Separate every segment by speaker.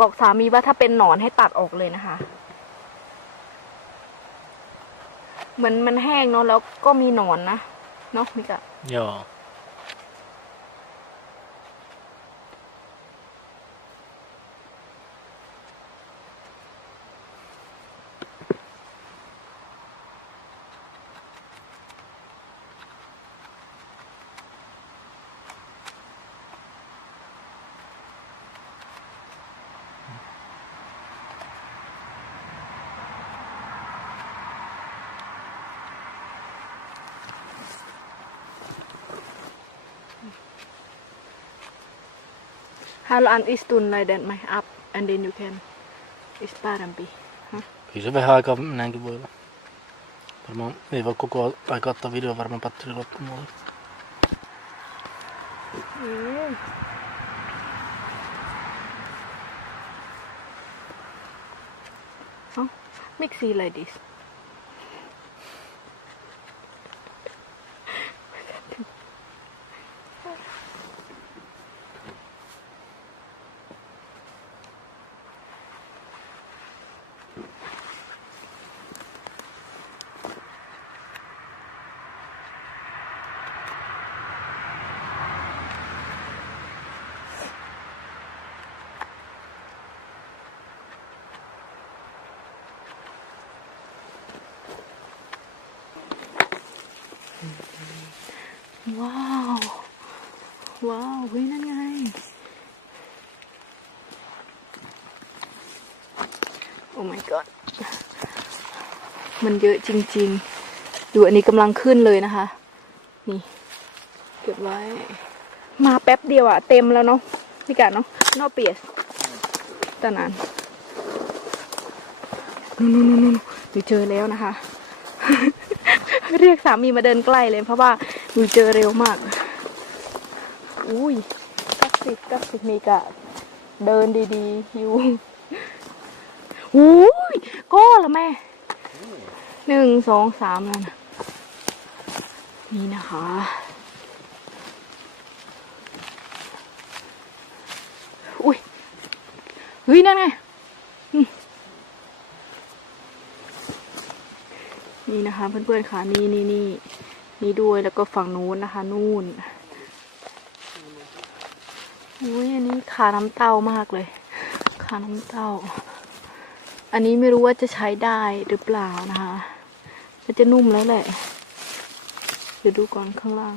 Speaker 1: บอกสามีว่าถ้าเป็นหนอนให้ตัดออกเลยนะคะ เหมือนมันแห้งเนาะแล้วก็มีหนอนนะเนาะมิกะ
Speaker 2: Ja.
Speaker 1: ฮาโลอั นอิสตุนไลเดนไหม up and then you can isparampi
Speaker 2: Kyllä se vähän aikaa näinkin voi olla. Varmaan ei voi koko aika ottaa video varmaan patteri loppumaan.
Speaker 1: อืมเอ้า miksi like this ว้าว ว้าวเฮ้ยนั่นไง โอ้ my god มันเยอะจริง ๆ ดูอันนี้กำลังขึ้นเลยนะคะ นี่ เก็บไว้ มาแป๊บเดียวอะเต็มแล้วเนาะพี่กัดเนาะนอเปียสตานานนู่นนู่นนู่นนู่นหนูเจอแล้วนะคะ เรียกสามีมาเดินใกล้เลยเพราะว่า หนูเจอเร็วมาก อุ้ยกักสิบกักสิบมีกะ เดินดีๆอยู่อุ้ยก็ละแม่หนึ่งสองสามแล้วนะนี่นะคะ อุ้ยเฮ้ยนั่นไงอืมนี่นะคะเพื่อนๆค่ะนี่นี่นี่ นี่ด้วยแล้วก็ฝั่งนู้นนะคะ นู่นอุ้ยอันนี้ขาน้ำเต้ามากเลย ขาน้ำเต้า อันนี้ไม่รู้ว่าจะใช้ได้หรือเปล่านะคะมันจะนุ่มแล้วแหละเดี๋ยวดูก่อนข้างล่าง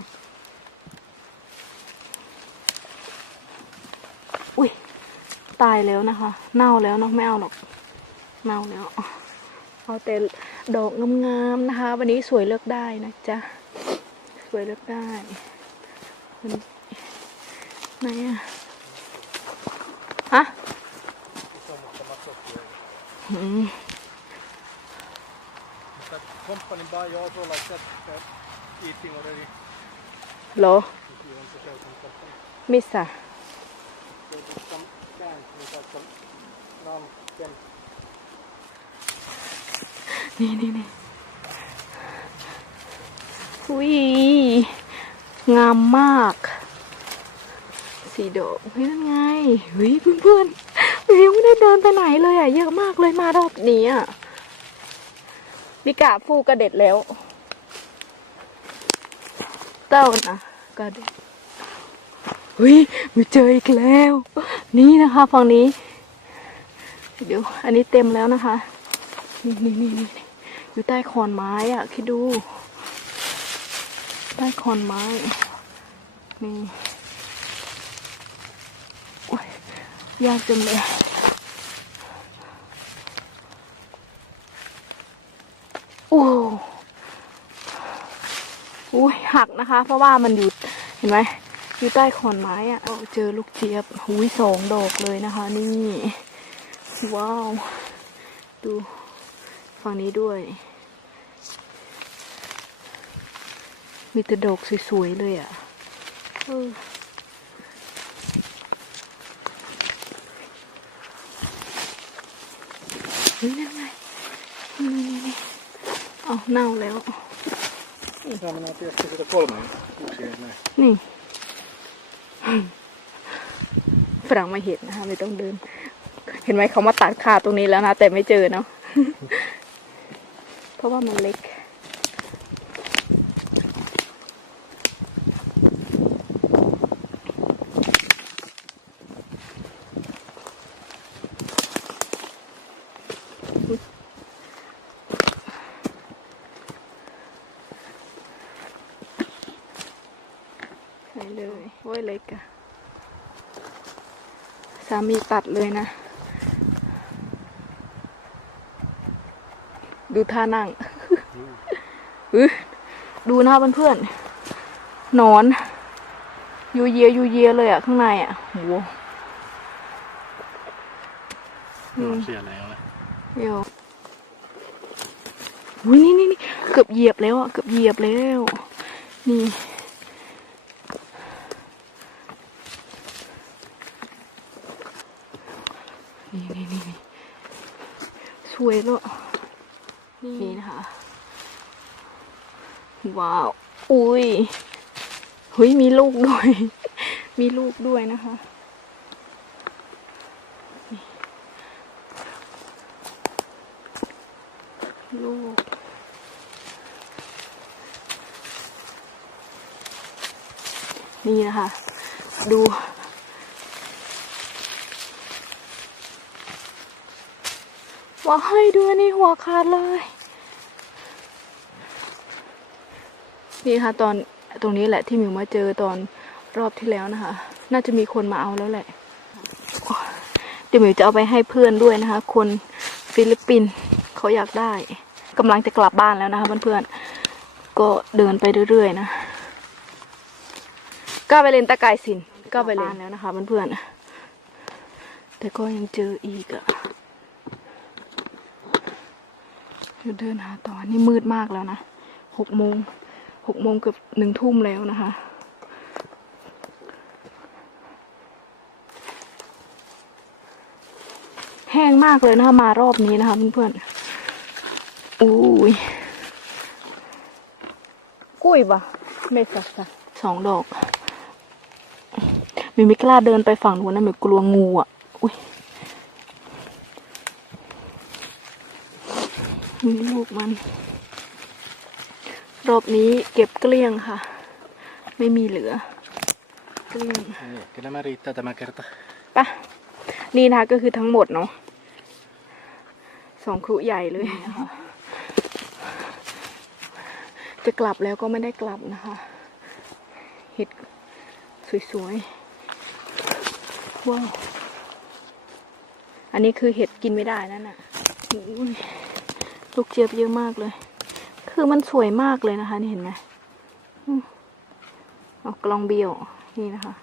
Speaker 1: อุ้ยตายแล้วนะคะ เน่าแล้วเนาะไม่เอาหรอกเน่าแล้วเอาแต่ดอกงามๆนะคะ วันนี้สวยเลือกได้นะจ๊ะ สวยเลือกได้วันนี้ไหนอะฮะอืม
Speaker 3: That company buy also like that, that eating already
Speaker 1: เหรอ
Speaker 3: if you want to sell some company.
Speaker 1: มิสอะ
Speaker 3: So there's some cans with like some non-chem
Speaker 1: นี่นี่นี่ อุ้ยงามมาก สีดอกเฮ้ยนั่นไงเฮ้ยเพื่อนๆเฮ้ยยังไม่ได้เดินไปไหนเลยอะ เยอะมากเลยมารอบนี้อะมิกาฟูกระเด็ดแล้ว เต้านะกระเด็ดเฮ้ยมีเจออีกแล้ว นี่นะคะฝั่งนี้ เดี๋ยว อันนี้เต็มแล้วนะคะ นี่นี่นี่นี่นี่อยู่ใต้ขอนไม้อะ คิดดู ใต้ขอนไม้ นี่โอ้ยยากจังเลยโอ้อุ้ยหักนะคะ เพราะว่ามันอยู่เห็นไหมอยู่ใต้ขอนไม้อะเจอลูกเจี๊ยบหุยสองดอกเลยนะคะ นี่ ว้าว ดูฝั่งนี้ด้วย มีแต่ดอกสวยๆเลยอะเออเฮ้ยนั่นไงนี่นี่นี่เอาเน่าแล้ว
Speaker 3: Ja, men jag ska sätta kolmen. Yksi näin.
Speaker 1: นี่ฝรั่งมาเห็นนะคะไม่ต้องเดิน เห็นไหมเขามาตัดขาตรงนี้แล้วนะ แต่ไม่เจอเนาะเพราะว่ามันเล็ก ใช่เลยโอ้ยเล็กอะสามีตัดเลยนะ ดูท่านั่งดูนะเพื่อนๆนอน ยูเยียยูเยียเลยอะข้างในอะโห
Speaker 2: Mm. Ser jag längre.
Speaker 1: เดี๋ยวอุ้ยนี่นี่นี่เกือบเหยียบแล้วอะเกือบเหยียบแล้ว นี่ นี่นี่นี่นี่สวยเลยนี่นะคะ ว้าว อุ้ยเฮ้ย มีลูกด้วย มีลูกด้วยนะคะ ลูก นี่นะคะ ดู ว่าให้ดูนี่หัวขาดเลย นี่ค่ะตอนตรงนี้แหละที่มิวมาเจอตอนรอบที่แล้วนะคะ น่าจะมีคนมาเอาแล้วแหละ เดี๋ยวมิวจะเอาไปให้เพื่อนด้วยนะคะ คนฟิลิปปินส์เขาอยากได้ กำลังจะกลับบ้านแล้วนะคะเพื่อนๆ ก็เดินไปเรื่อยๆนะก้าวไปเลนตะกายสินก้าวไปเลนแล้วนะคะเพื่อนๆ แต่ก็ยังเจออีกอะเดี๋ยวเดินหาต่อนี่มืดมากแล้วนะหกโมงหกโมงเกือบหนึ่งทุ่มแล้วนะคะแห้งมากเลยนะคะมารอบนี้นะคะเพื่อนๆ อุ้ยกุ้ยปะไม่สักสองดอกมิวไม่กล้าเดินไปฝั่งนู้นนะมิวกลัวงูอะ อุ้ยมีลูกมัน รอบนี้เก็บเกลี้ยงค่ะ ไม่มีเหลือ เกลี้ยง
Speaker 2: Niin, kyllä mä riittää tämä kerta.
Speaker 1: ปะนี่นะคะก็คือทั้งหมดเนาะสองครุใหญ่เลยนะคะ จะกลับแล้วก็ไม่ได้กลับนะคะ เห็ดสวยๆ ว้าว อันนี้คือเห็ดกินไม่ได้นั่นน่ะลูกเจี๊ยบเยอะมากเลย คือมันสวยมากเลยนะคะ นี่เห็นไหมอืมเอากลองเบี้ยว นี่นะคะ